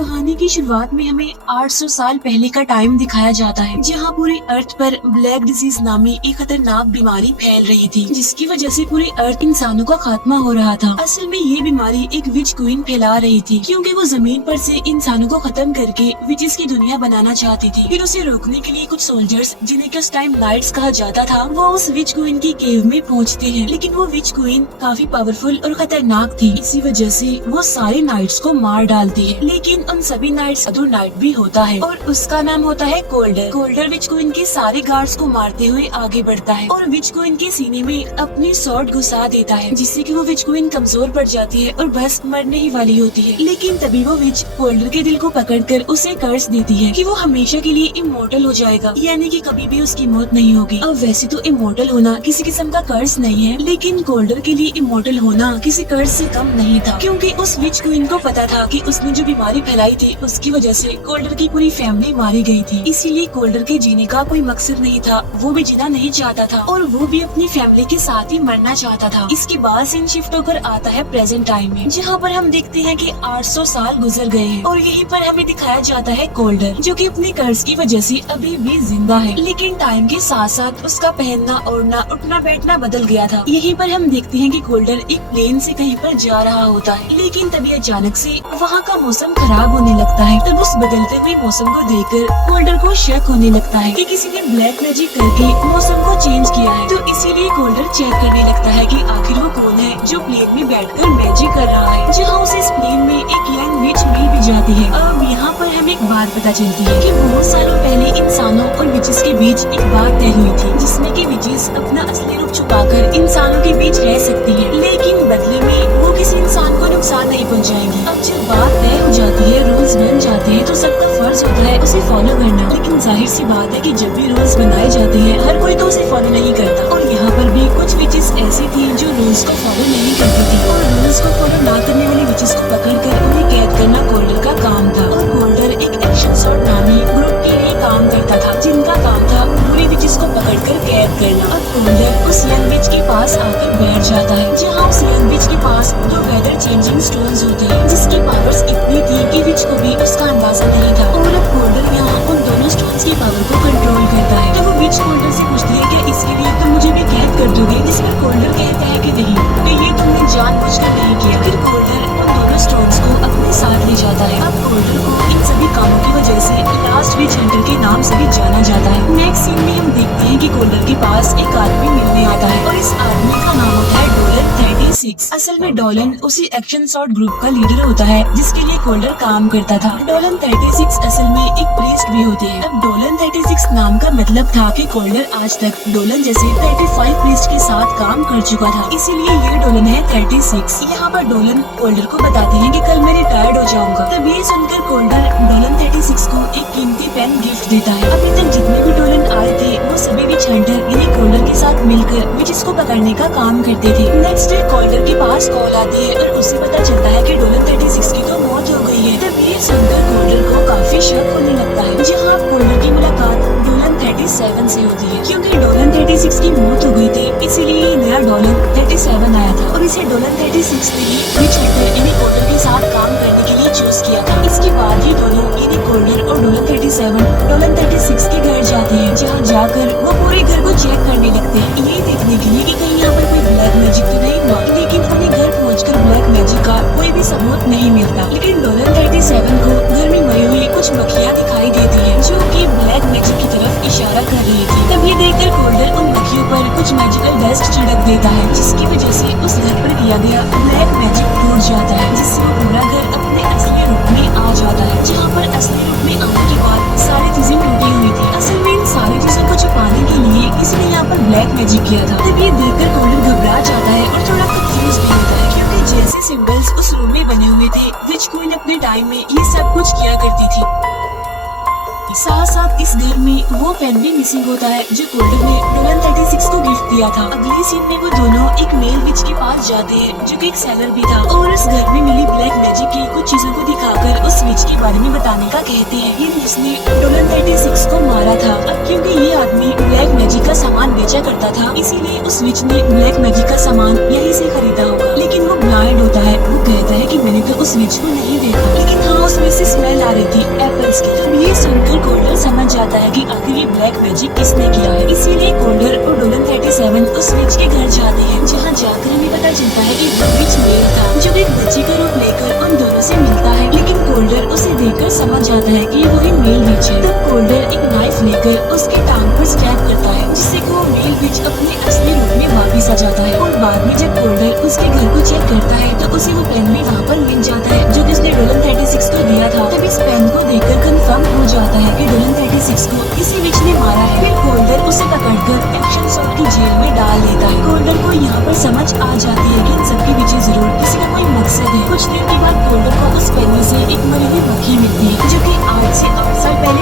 कहानी की शुरुआत में हमें 800 साल पहले का टाइम दिखाया जाता है, जहाँ पूरी अर्थ पर ब्लैक डिजीज नामी एक खतरनाक बीमारी फैल रही थी, जिसकी वजह से पूरी अर्थ इंसानों का खात्मा हो रहा था। असल में ये बीमारी एक विच क्वीन फैला रही थी, क्योंकि वो जमीन पर से इंसानों को खत्म करके विचेस की दुनिया बनाना चाहती थी। फिर उसे रोकने के लिए कुछ सोल्जर्स, जिन्हें उस टाइम नाइट्स कहा जाता था, वो उस विच क्वीन की केव में पहुँचते हैं। लेकिन वो विच क्वीन काफी पावरफुल और खतरनाक थी, इसी वजह से वो सारे नाइट्स को मार डालती है। लेकिन उन सभी नाइट्स अधूर नाइट भी होता है और उसका नाम होता है कोल्डर। कोल्डर विच क्वीन के सारे गार्ड्स को मारते हुए आगे बढ़ता है और विच क्वीन के सीने में अपनी स्वॉर्ड घुसा देता है, जिससे कि वो विच क्वीन कमजोर पड़ जाती है और बस मरने ही वाली होती है। लेकिन तभी वो विच कोल्डर के दिल को पकड़कर उसे कर्स देती है कि वो हमेशा के लिए इमोर्टल हो जाएगा, यानी कि कभी भी उसकी मौत नहीं होगी। अब वैसे तो इमोर्टल होना किसी किस्म का कर्स नहीं है, लेकिन कोल्डर के लिए इमोर्टल होना किसी कर्स से कम नहीं था, क्योंकि उस विच क्वीन को पता था कि उसने जो बीमारी फैलाई थी उसकी वजह से कोल्डर की पूरी फैमिली मारी गई थी। इसीलिए कोल्डर के जीने का कोई मकसद नहीं था, वो भी जीना नहीं चाहता था और वो भी अपनी फैमिली के साथ ही मरना चाहता था। इसके बाद सीन शिफ्ट होकर आता है प्रेजेंट टाइम में, जहाँ पर हम देखते हैं कि 800 साल गुजर गए हैं और यहीं पर हमें दिखाया जाता है कोल्डर, जो कि अपने कर्ज की वजह से अभी भी जिंदा है। लेकिन टाइम के साथ साथ उसका पहनना, ओढ़ना, उठना बैठना बदल गया था। यहीं पर हम देखते हैं कि कोल्डर एक प्लेन से कहीं पर जा रहा होता है, लेकिन तभी अचानक से वहाँ का मौसम खराब होने लगता है। तब उस बदलते हुए मौसम को देखकर कोल्डर को शक होने लगता है कि किसी ने ब्लैक मैजिक करके मौसम को चेंज किया है। तो इसीलिए कोल्डर चेक करने लगता है कि आखिर वो कौन है जो प्लेन में बैठकर मैजिक कर रहा है, जहाँ उसे इस प्लेन में एक यंग विच मिल भी जाती है। अब यहाँ पर हमें एक बात पता चलती है कि बहुत सालों पहले इंसानों और विचेस के बीच एक बात तय हुई थी, जिसमें कि विचेस अपना असली रूप छुपाकर इंसानों के बीच रह सकती है, लेकिन बदले में वो किसी इंसान को नुकसान नहीं पहुँचाएंगी। अब जब बात तय हो जाती है, रूल्स बन जाते हैं, तो सबका फर्ज होता है उसे फॉलो करना। लेकिन जाहिर सी बात है कि जब भी रूल्स बनाए जाते हैं, हर कोई तो उसे फॉलो नहीं करता। और यहाँ पर भी कुछ विचेस ऐसी थी जो रूल्स को फॉलो नहीं करती थी, और रूल्स को फॉलो ना करने वाली विचेस को पकड़कर उन्हें कैद करना कोल्डर का काम था। और कोल्डर एक एक्शन सॉर्ट नामी ग्रुप के लिए काम करता था, जिनका काम था पूरी विचेस को पकड़कर कैद करना। और कोल्डर उस यंग विच के पास आकर बैठ जाता है, जहाँ उस यंग विच के पास दो वेदर चेंजिंग स्टोन्स होते हैं, जिसकी पावर्स इतनी थी कि विच को भी उसका अंदाजा नहीं था। और अब कोल्डर यहाँ उन दोनों स्टोन्स की पावर को कंट्रोल करता है। तो वो विच कोल्डर से पूछती है कि इसके लिए तुम मुझे भी कैद कर दोगे, जिस पर कोल्डर कहता है कि नहीं, तो ये तुमने जानबूझकर नहीं किया। फिर कोल्डर उन दोनों स्टोन्स को अपने साथ ले जाता है। अब कोल्डर को इन सभी कामों की वजह से लास्ट विच हंटर के नाम से भी जाना जाता है। नेक्स्ट सीन में हम देखते हैं कि कोल्डर के पास एक आदमी मिलने आता है और इस आदमी का नाम होता है डोलन 36। असल में डोलन उसी एक्शन सॉर्ट ग्रुप का लीडर होता है जिसके लिए कोल्डर काम करता था। डोलन 36 असल में एक प्रीस्ट भी होते हैं। अब डोलन 36 नाम का मतलब था कि कोल्डर आज तक डोलन जैसे 35 प्रीस्ट के साथ काम कर चुका था, इसीलिए ये डोलन है 36। यहाँ पर डोलन कोल्डर को बताते हैं कि कल मैं रिटायर्ड हो जाऊंगा। तब ये सुनकर कोल्डर डोलन 36 को एक कीमती पेन गिफ्ट देता है। अभी तक जितने भी डोलन आए थे वो सभी विच हंटर यानी कोल्डर के साथ मिलकर विचेस को पकड़ने का काम करते थे। नेक्स्ट डे कोल्डर के पास कॉल आती है और उसे पता चलता है कि डोलन 36 की तो मौत हो गई है। तब ये सुनकर कोल्डर को काफी शक होने लगता है, जहाँ कोल्डर की मुलाकात डोलन 37 से होती है। क्योंकि डोलन 36 की मौत हो गई थी, इसीलिए ये नया डोलन 37 आया था और इसे डोलन 36 ने ही विच हंटर यानी कोल्डर के साथ काम करने के लिए चूज किया था। इसके बाद ये दोनों यानी कोल्डर और डोलन 37 डोलन 36 के घर जाते हैं, जहाँ जाकर वो पूरे घर को चेक करने लगते हैं, ये देखने के लिए कि कहीं यहाँ पर कोई ब्लैक मैजिक तो नहीं हुआ। लेकिन उन्हें घर पहुंचकर ब्लैक मैजिक का कोई भी सबूत नहीं मिलता। लेकिन डोलन 37 को घर में मरी हुई कुछ मक्खियाँ दिखाई देती है, जो कि ब्लैक मैजिक की तरफ इशारा कर रही थी। तब ये देखकर कोल्डर उन मक्खियों पर कुछ मैजिकल डस्ट छिड़क देता है, जिसकी वजह से उस घर पर किया गया ब्लैक मैजिक टूट जाता है, जिससे वो पूरा घर अपने असली रूप में आ जाता है। जहाँ पर असली रूप में आने के बाद सारी चीजें टूटी हुई थी। असल में इन सारी चीजों को छुपाने के लिए किसी ने यहाँ पर ब्लैक मैजिक किया था। तब ये देखकर कोल्डर घबरा जाता है और थोड़ा कंफ्यूज भी होता है, क्योंकि जैसे सिंबल्स उस रूम में बने हुए थे, विच क्वीन अपने टाइम में ये सब कुछ किया करती थी। साथ साथ इस घर में वो पेन भी मिसिंग होता है जो कोल्डर ने डोलन 36 को गिफ्ट दिया था। अगले सीन में वो दोनों एक मेल विच के पास जाते हैं, जो कि एक सेलर भी था, और उस घर में मिली ब्लैक मैजिक की कुछ चीजों को दिखाकर उस विच के बारे में बताने का कहते हैं, ये जिसने डोलन 36 को मारा था। अब क्योंकि ये आदमी ब्लैक मैजिक का सामान बेचा करता था, इसीलिए उस विच ने ब्लैक मैजिक का सामान यहीं से खरीदा होगा। लेकिन वो ब्लाइंड होता है, वो कहता है कि मैंने तो उस विच को नहीं देखा, लेकिन हाँ उसमें से स्मेल कोल्डर उसे देखकर समझ जाता है कि वही मेल विच है। तब कोल्डर एक नाइफ लेकर उसके टांग पर स्टैब करता है, जिससे कि वो मेल विच अपने असली रूप में वापिस आ जाता है। और बाद में जब कोल्डर उसके घर को चेक करता है तो उसे वो पेन भी वहाँ पर मिल जाता है जो कि उसने डोलन 36 को दिया था। तब इस पेन को देखकर कंफर्म हो जाता है कि डोलन 36 को किसी विच ने मारा है। फिर कोल्डर उसे पकड़कर एक्शन शॉट की जेल में डाल देता है। कोल्डर को यहाँ पर समझ आ जाती है कि इन सबके पीछे जरूर किसी का कोई मकसद है। कुछ दिन के बाद कोल्डर को उस पेन में से एक मरी हुई मक्खी मिलती है जो कि आज से 8 साल पहले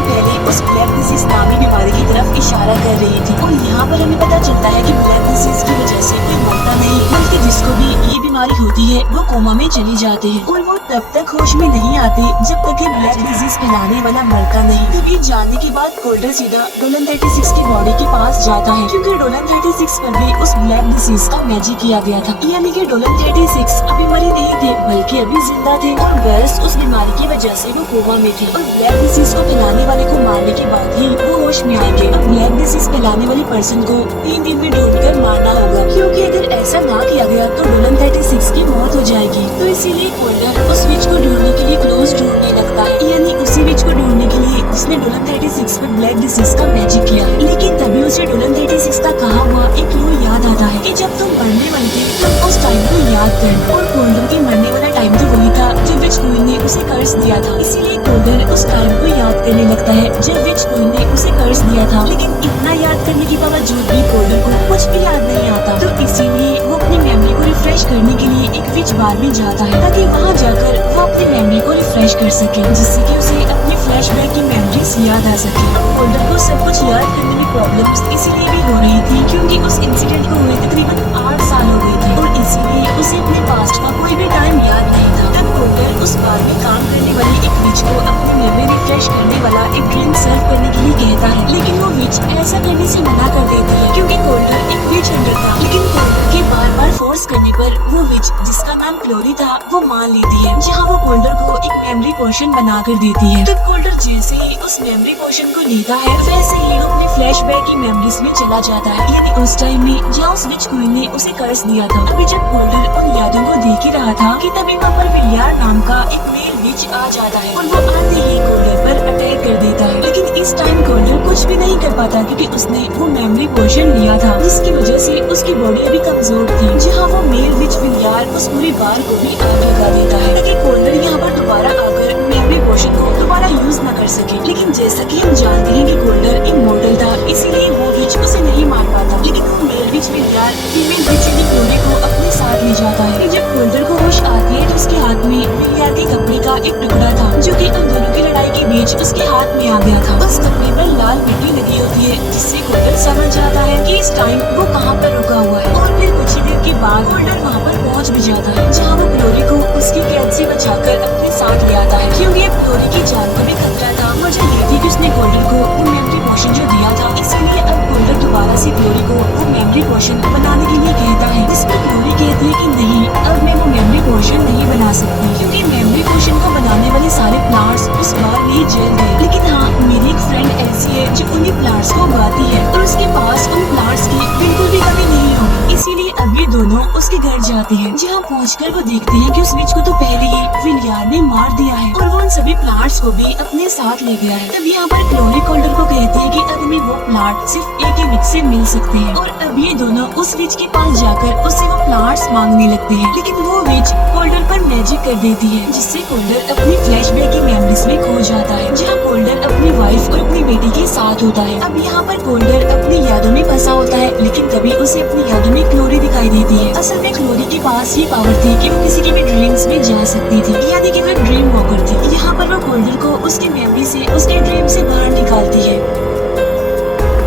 उस ब्लैक डिसीज नामी बीमारी की तरफ इशारा कर रही थी। और यहाँ पर हमें पता चलता है कि ब्लैक डिसीज की वजह से कोई मरता नहीं, बल्कि जिसको भी ये बीमारी होती है वो कोमा में चली जाते हैं और वो तब तक होश में नहीं आते जब तक ये ब्लैक डिजीज फैलाने वाला मरता नहीं। तब ये जानने के बाद कोल्डर सीधा डोलन 36 की बॉडी के पास जाता है, क्योंकि डोलन 36 पर भी उस ब्लैक डिसीज का मैजिक किया गया था। यानी कि डोलन 36 अभी मरे नहीं थे बल्कि अभी जिंदा थे और बस उस बीमारी की वजह से वो कोमा में थे। और ब्लैक डिसीज को फैलाने वाले को मारने के बाद ही वो होश में आएंगे। अब ब्लैक डिसीज फैलाने वाले पर्सन को 3 दिन में ढूंढकर मारना होगा, क्योंकि अगर ऐसा ना किया गया तो डोलन 36 की मौत हो जाएगी। तो इसीलिए कोल्डर उस विच को ढूंढने के लिए क्लोज ढूंढने लगता है, यानी उसी विच को ढूंढने के लिए जिसने डोलन 36 पर ब्लैक डिसीज का मैजिक किया। लेकिन तभी उसे डोलन 36 का कहा हुआ एक क्लू याद आता है कि जब तुम मरने वाले थे तब उस टाइम को याद कर। और कोल्डर के मरने वाला टाइम तो वही था जब विच क्वीन ने उसे कर्ज दिया था। इसीलिए कोल्डर उस टाइम को याद करने लगता है जब विच क्वीन ने उसे कर्ज दिया था। लेकिन इतना याद करने के बावजूद भी कोल्डर को कुछ भी याद नहीं आता, तो इसीलिए वो अपनी मेमोरी को रिफ्रेश करने के लिए एक विच बार में जाता है ताकि वहाँ जाकर वो अपनी मेमोरी को रिफ्रेश कर सके, जिससे कि उसे अपनी फ्लैशबैक की मेमोरीज याद आ सके। कोल्डर को सब कुछ याद करने में प्रॉब्लम्स इसीलिए भी हो रही थी क्योंकि उस इंसिडेंट को हुए तकरीबन 8 साल हो गए थे और इसीलिए उसे अपने पास्ट का कोई भी टाइम याद नहीं था। तब कोल्डर उस बार में काम करने वाली एक विच को अपनी मेमोरी रिफ्रेश करने वाला एक ड्रिंक सर्व करने के लिए कहता है, लेकिन वो विच ऐसा करने से मना कर देती है क्योंकि कोल्डर एक विच हंटर था। लेकिन कोल्डर के बार फोर्स करने पर वो विच जिसका नाम क्लोरी था वो मान लेती है, जहाँ वो कोल्डर को एक मेमोरी पोर्शन बना कर देती है। तब कोल्डर जैसे ही उस मेमोरी पोर्शन को लेता है वैसे ही वो अपने फ्लैशबैक की मेमोरीज में चला जाता है, यानी उस टाइम में जहाँ उस विच क्वीन ने उसे कर्ज दिया था। अभी जब कोल्डर उन यादों को देख ही रहा था कि तभी वहाँ पर विलियार नाम का एक मेल विच आ जाता है और वो आते ही कोल्डर पर अटैक कर देता है। लेकिन इस टाइम कोल्डर कुछ भी नहीं कर पाता क्योंकि उसने वो मेमोरी पोर्शन लिया था, जिसकी वजह से उसकी बॉडी अभी कमजोर थी। जहाँ वो मेल विच विलियार उस पूरी बार को भी आग लगा देता है ताकि कोल्डर यहाँ पर दोबारा आकर मेमोरी पोर्शन को दोबारा यूज न कर सके। लेकिन जैसा कि हम जानते हैं कि कोल्डर इमॉर्टल था, इसीलिए वो विच उसे नहीं मार पाता। लेकिन वो मेल विच विलियार फीमेल विच यानी क्लोरी को अपने साथ ले जाता है। जब कोल्डर को होश आती है तो उसके हाथ में विलियार के कपड़े का एक टुकड़ा था जो कि उन दोनों की लड़ाई के बीच उसके हाथ में आ गया था। उस कपड़े पर लाल मिट्टी लगी होती है, जिससे कोल्डर समझ जाता है कि इस टाइम वो कहाँ पर रुका हुआ है। और फिर कुछ ही देर के बाद कोल्डर वहाँ पर पहुँच भी जाता है, जहाँ वो क्लोरी को उसकी कैद से बचाकर अपने साथ ले आता है, क्योंकि अब क्लोरी की जान को भी खतरा था। वजह ये थी कि उसने कोल्डर को वो मेमोरी पोर्शन जो दिया था, इसीलिए अब कोल्डर दोबारा से क्लोरी को वो मेमोरी पोर्शन बनाने के लिए कहता है, जिसमें क्लोरी कहती है कि नहीं, अब मैं वो मेमोरी पोर्शन नहीं बना सकती क्योंकि मेमोरी पोर्शन को बनाने वाले सारे प्लांट्स उस बार में जल गए। लेकिन हाँ, मेरी एक फ्रेंड ऐसी है जो उन्हीं प्लांट्स को उगाती है और उसके पास उन प्लांट्स की बिल्कुल भी कमी नहीं होगी। इसीलिए अब ये दोनों उसके घर जाते हैं, जहाँ पहुंचकर वो देखते हैं कि उस विच को तो पहले ही विलियार ने मार दिया है और वो उन सभी प्लांट्स को भी अपने साथ ले गया है। तब यहाँ पर क्लोरी कोल्डर को कहती है कि अब हमें वो प्लांट सिर्फ एक ही विच से मिल सकते हैं और अब ये दोनों उस विच के पास जाकर उससे वो प्लांट्स मांगने लगते हैं। लेकिन वो विच कोल्डर पर मैजिक कर देती है, जिससे कोल्डर अपनी फ्लैशबैक की मेमोरीज में खो जाता है, जहाँ कोल्डर अपनी वाइफ और अपनी बेटी के साथ होता है। अब यहाँ पर कोल्डर अपनी यादों में फंसा होता है, लेकिन तभी उसे अपनी यादों में क्लोरी दिखाई देती है। असल में क्लोरी के पास ये पावर थी कि वो किसी के भी ड्रीम्स में जा सकती थी, यानी कि वो ड्रीम वॉकर थी। यहाँ पर वो कोल्डर को उसकी मेमोरी से उसके ड्रीम से बाहर निकालती है।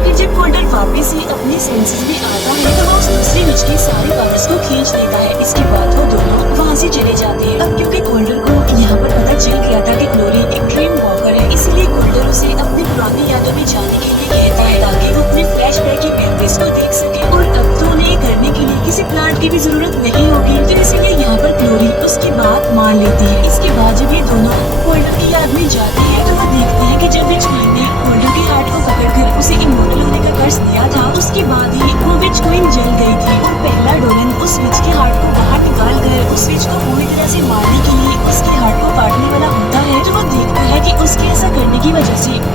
फिर जब कोल्डर वापस से अपने सेंसेस में आता है तो वो उस दूसरी विच की सारी पावर्स को खींच लेता है। इसके बाद वो दोनों वहाँ से चले जाते हैं। अब क्योंकि कोल्डर को यहाँ पर पता चल गया था कि क्लोरी एक ड्रीम वॉकर है, इसलिए कोल्डर उसे अपनी पुरानी यादों में जाने के लिए कहता है ताकि वो अपने फ्लैशबैक की मेमोरीज को देख सके। और अब तो उन्हें करने के लिए किसी प्लांट की भी जरूरत नहीं होगी, तो इसीलिए यहाँ पर क्लोरी उसकी बात मान लेती है। इसके बाद जब ये दोनों कोल्डर की याद में जाते हैं तो वो देखते हैं कि जब विच क्वीन ने कोल्डर के हार्ट को पकड़कर उसे इमॉर्टल होने का कर्ज दिया था, उसके बाद ही वो विच क्वीन जल गई थी और पहला डोलन उस विच के हार्ट को बाहर निकाल कर उस विच को पूरी तरह से मारने के लिए उसके हार्ट को काटने वाला होता है। तो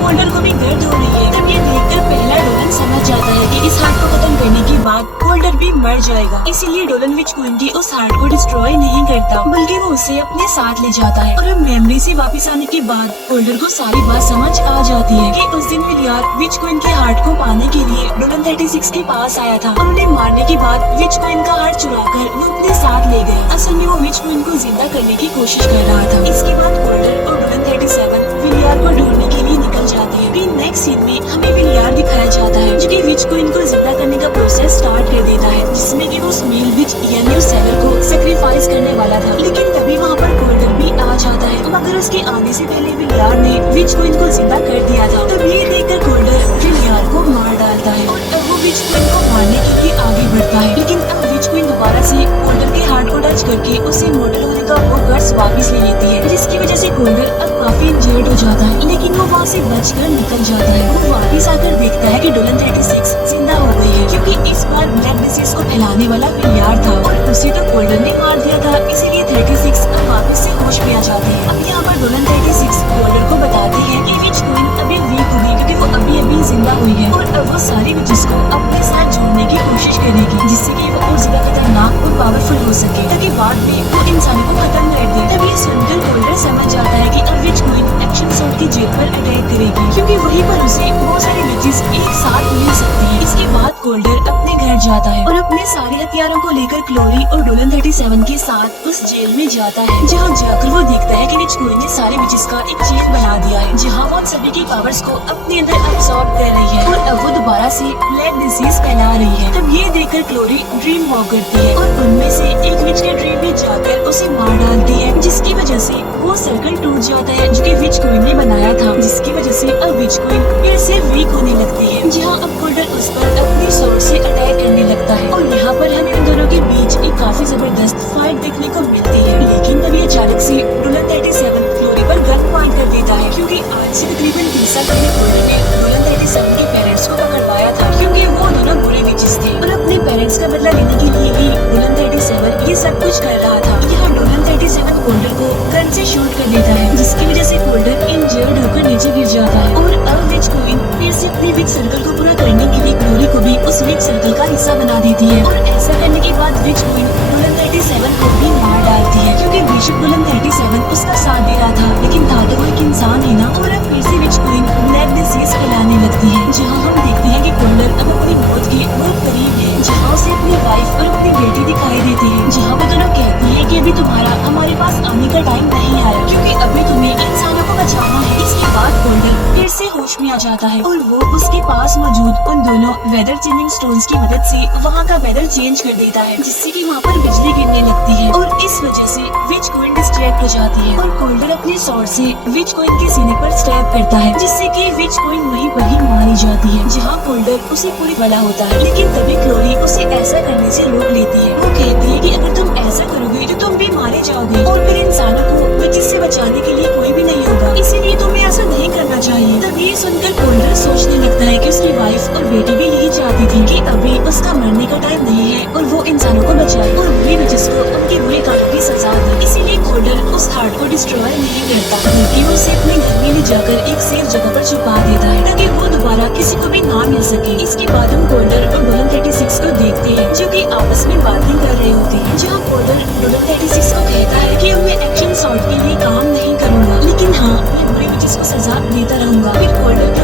कोल्डर को भी दर्द हो रही है। तब ये देखकर पहला डोलन समझ जाता है कि इस हार्ट को खत्म करने के बाद कोल्डर भी मर जाएगा। इसीलिए डोलन विच क्वीन की उस हार्ट को डिस्ट्रॉय नहीं करता, बल्कि वो उसे अपने साथ ले जाता है। और अब मेमोरी से वापस आने के बाद कोल्डर को सारी बात समझ आ जाती है कि उस दिन विलियर विच क्वीन के हार्ट को पाने के लिए डोलन 36 के पास आया था और उन्हें मारने के बाद विच क्वीन का हार्ट चुराकर वो अपने साथ ले गया। असल में वो विच क्वीन को जिंदा करने की कोशिश कर रहा था। इसके बाद कोल्डर और डोलन 37 विलियर को ढूंढने के लिए निकल जाते हैं। फिर नेक्स्ट सीन में हमें विलियर दिखाया जाता है जो कि विच क्वीन को जिंदा करने का प्रोसेस स्टार्ट कर देता है, जिसमें कि वो उस मेल विच यानी उस सेलर को सेक्रीफाइस करने वाला था। लेकिन तभी वहाँ पर कोल्डर भी आ जाता है, मगर उसके आने से पहले विलियर ने विच क्वीन को जिंदा कर दिया था। तब ये देखकर कोल्डर विलियर को मार डालता है और अब वो विच क्वीन को मारने के लिए आगे बढ़ता है। लेकिन अब विच क्वीन दोबारा से कोल्डर के हार्ट को टच करके उसे इमॉर्टल होने का वो कर्स वापस ले लेती है, जिसकी वजह से कोल्डर अब काफी इंजर्ड हो जाता है। लेकिन वो वहाँ से बचकर निकल जाता है। वो वापस आकर देखता है कि डोलन 36 जिंदा हो गई है, क्योंकि इस बार ब्लैक डिसीज को फैलाने वाला विलियर था और उसे तो कोल्डर ने मार दिया था। इसीलिए 36 अब वापस से होश में आ जाते हैं। अब यहाँ पर डोलन 36 कोल्डर को बताते हैं कि विच क्वीन अभी वीक होगी, क्योंकि वो अभी जिंदा हुई है और अब वो सारी विचेस को अपने साथ जोड़ने की कोशिश करेगी, जिससे कि वो और ज्यादा खतरनाक और पावरफुल हो सके, ताकि बाद में वो इंसानों को खत्म कर दे। तब ये सुनकर कोल्डर समझ जाता है कि अब विच क्वीन एक्शन सॉर्ट की जेल पर अटैक करेगी, क्योंकि वहीं पर उसे बहुत सारी विचेस एक साथ मिल सकती है। इसके बाद कोल्डर अपने घर जाता है और अपने सारे हथियारों को लेकर क्लोरी और डोलन 37 के साथ उस जेल में जाता है, जहाँ जाकर वो देखता है कि विच क्वीन ने सारे विचेस का एक जेल बना दिया है, जहाँ वो सभी की पावर्स को अपने अंदर अब्सॉर्ब कर रही है और अब वो दोबारा से ब्लैक डिसीज फैला रही है। तब ये देखकर क्लोरी ड्रीम वॉक करती है और उनमें से एक विच के ड्रीम में जाकर उसे मार डालती है, जिसकी वजह से वो सर्कल टूट जाता है जो कि विच क्वीन ने बनाया था, जिसकी वजह से अब विच क्वीन फिर से वीक होने लगती है, जहाँ अब कोल्डर उस पर अपनी स्वॉर्ड से अटैक करने लगता है। और यहाँ पर हमें उन दोनों के बीच एक काफी जबरदस्त फाइट देखने को मिलती है। लेकिन तभी अचानक से डोलन 37 क्लोरी पर गन पॉइंट कर देता है, क्योंकि आज से तकरीबन 20 साल पहले कोल्डर ने डोलन 37 के पेरेंट्स को पकड़वाया था, क्योंकि वो दोनों बुरे विचेस थे और अपने पेरेंट्स का बदला लेने के लिए ही डोलन 37 ये सब कुछ कर रहा था। यहाँ डोलन 37 कोल्डर को गन से शूट कर देता है, जिसकी वजह से कोल्डर इंजर्ड होकर नीचे गिर जाता है और अब विच क्वीन फिर से अपने विच सर्कल को पूरा करने के लिए क्लोरी को भी उस विच सर्कल का हिस्सा बना देती है। और ऐसा करने के बाद विच क्वीन डोलन 37 को भी मार डालती है, क्योंकि बेशक डोलन 37 उसका साथ दे रहा था, लेकिन था तो वो एक इंसान ही ना। और अब फिर से विच क्वीन ब्लैक डिसीज फैलाने लगती है, जहाँ हम देखते हैं कि कोल्डर अब अपनी मौत के बहुत करीब है, जहाँ उसे अपनी वाइफ और अपनी बेटी दिखाई देती है, जहाँ वो दोनों कहती है कि अभी तुम्हारा हमारे पास आने का टाइम नहीं आया, क्योंकि अभी तुम्हें इंसानों को बचाना है। इसके बाद कोल्डर फिर से होश में आ जाता है और वो उसके पास मौजूद उन दोनों वेदर चेंजिंग स्टोन्स की मदद से वहाँ का वेदर चेंज कर देता है, जिससे कि वहाँ पर बिजली गिरने लगती है और इस वजह से विच क्वीन डिस्ट्रैक्ट हो जाती है और कोल्डर अपने स्वॉर्ड से विच क्वीन के सीने पर स्टैब करता है, जिससे कि विच क्वीन वहीं पर ही मारी जाती है, जहाँ कोल्डर उसे पूरी बला होता है। लेकिन तभी क्लोरी उसे ऐसा करने से रोक लेती है। वो कहती है कि अगर तुम ऐसा करोगे तो तुम भी मारे जाओगे और फिर इंसानों को विचेस से बचाने के लिए कोई भी नहीं होगा, इसीलिए तुम्हें ऐसा नहीं करना चाहिए। तब ये सुनकर कोल्डर सोचने लगता है कि उसकी वाइफ और बेटी भी यही चाहती थी कि अभी उसका मरने का टाइम नहीं है और वो इंसानों को बचाए और बुरी विचेस को उनके बुरे कामों की सजा दे। इसीलिए कोल्डर उस हार्ट को डिस्ट्रॉय नहीं करता, बल्कि वो उसे अपने घर में ले जाकर एक सेफ जगह पर छुपा देता है, ताकि वो दोबारा किसी को भी ना मिल सके। इसके बाद हम कोल्डर और डोलन 36 को देखते हैं, जो कि आपस में बातें कर रहे होते हैं, जहाँ कोल्डर डोलन 36 को कहता है कि मैं एक्शन सॉर्ट के लिए काम नहीं करूँगा, लेकिन हाँ मैं बुरी विचेस को सजा देता रहूंगा। फिर कोल्डर